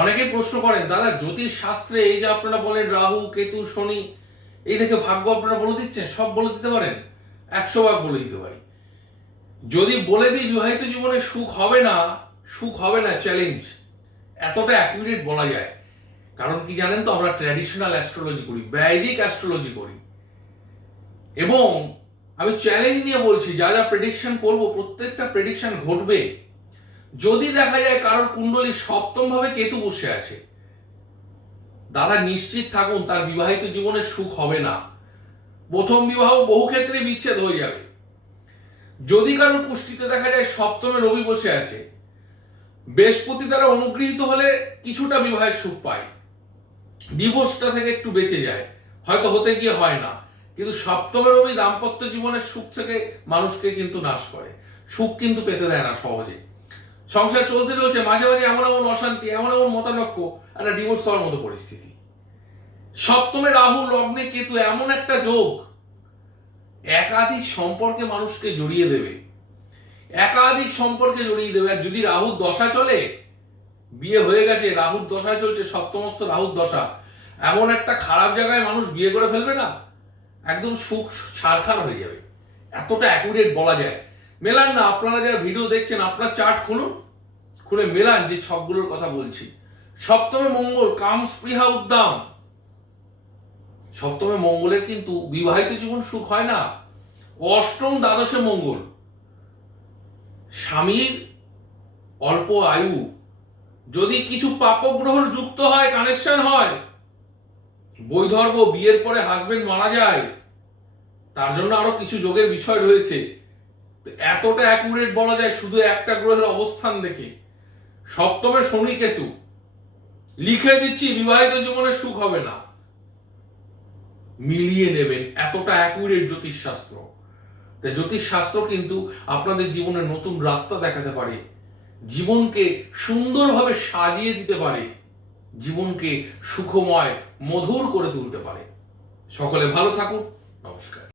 অনেকে প্রশ্ন করেন, দাদা জ্যোতিষ শাস্ত্রে এই যে আপনারা বলেন রাহু কেতু শনি, এই দেখে ভাগ্য আপনারা বলে দিচ্ছেন, সব বলে দিতে পারেন? 100 ভাগ বলে দিতে পারি। যদি বলে দিই বিবাহিত জীবনে সুখ হবে না, চ্যালেঞ্জ। এতটা অ্যাকুরেট বলা যায়। কারণ কি জানেন তো, আমরা ট্র্যাডিশনাল অ্যাস্ট্রোলজি করি, বৈদিক অ্যাস্ট্রোলজি করি, এবং আমি চ্যালেঞ্জ নিয়ে বলছি যা যা প্রেডিকশন করব প্রত্যেকটা প্রেডিকশন ঘটবে। যদি দেখা যায় কারোর কুণ্ডলী সপ্তম ভাবে কেতু বসে আছে, দাদা নিশ্চিত থাকুন তার বিবাহিত জীবনে সুখ হবে না। প্রথম বিবাহ বহু ক্ষেত্রে বিচ্ছেদ হয়ে যাবে। যদি কারোর কুষ্টিতে দেখা যায় সপ্তমে রবি বসে আছে, বৃহস্পতি দ্বারা অনুগৃহীত হলে কিছুটা বিবাহের সুখ পায়, ডিভোর্সটা থেকে একটু বেঁচে যায়, হয়তো হতে গিয়ে হয় না, কিন্তু সপ্তমে রবি দাম্পত্য জীবনের সুখ থেকে মানুষকে কিন্তু নাশ করে, সুখ কিন্তু পেতে দেয় না সহজে। সংসার চলতে চলছে মাঝে মাঝে এমন এমন অশান্তি, এমন এমন মতানৈক্য, একটা ডিভোর্স হওয়ার মতো পরিস্থিতি। সপ্তমে রাহু, লগ্নে কেতু, এমন একটা যোগ একাধিক সম্পর্কে মানুষকে জড়িয়ে দেবে, একাধিক সম্পর্কে জড়িয়ে দেবে। আর যদি রাহুর দশা চলে, বিয়ে হয়ে গেছে, রাহুর দশায় চলছে, সপ্তমস্ত রাহুর দশা, এমন একটা খারাপ জায়গায় মানুষ বিয়ে করে ফেলবে না, একদম সুখ ছাড়খাড় হয়ে যাবে। এতটা অ্যাকুরেট বলা যায়। মেলান না, আপনারা যারা ভিডিও দেখছেন আপনার চার্ট খুলুন, খুলে মেলান যে ছকগুলোর কথা বলছি। সপ্তমে মঙ্গল, কাম স্পৃহা উদ্দাম। সপ্তমে মঙ্গলের কিন্তু বিবাহিত জীবন সুখ হয় না। অষ্টম দ্বাদশে মঙ্গল, স্বামীর অল্প আয়ু, যদি কিছু পাপগ্রহর যুক্ত হয়, কানেকশন হয়, বৈধর্ব, বিয়ের পরে হাজবেন্ড মারা যায়, তার জন্য আরো কিছু যোগের বিষয় রয়েছে। এতটা অ্যাকুরেট বলা যায় শুধু একটা গ্রহের অবস্থান দেখে। সপ্তমে শনি কেতু, লিখে দিচ্ছি বিবাহিত জীবনে সুখ হবে না, মিলিয়ে নেবেন। এতটা অ্যাকুরেট জ্যোতিষশাস্ত্র। তাই জ্যোতিষশাস্ত্র কিন্তু আপনাদের জীবনের নতুন রাস্তা দেখাতে পারে, জীবনকে সুন্দরভাবে সাজিয়ে দিতে পারে, জীবনকে সুখময় মধুর করে তুলতে পারে। সকলে ভালো থাকুন, নমস্কার।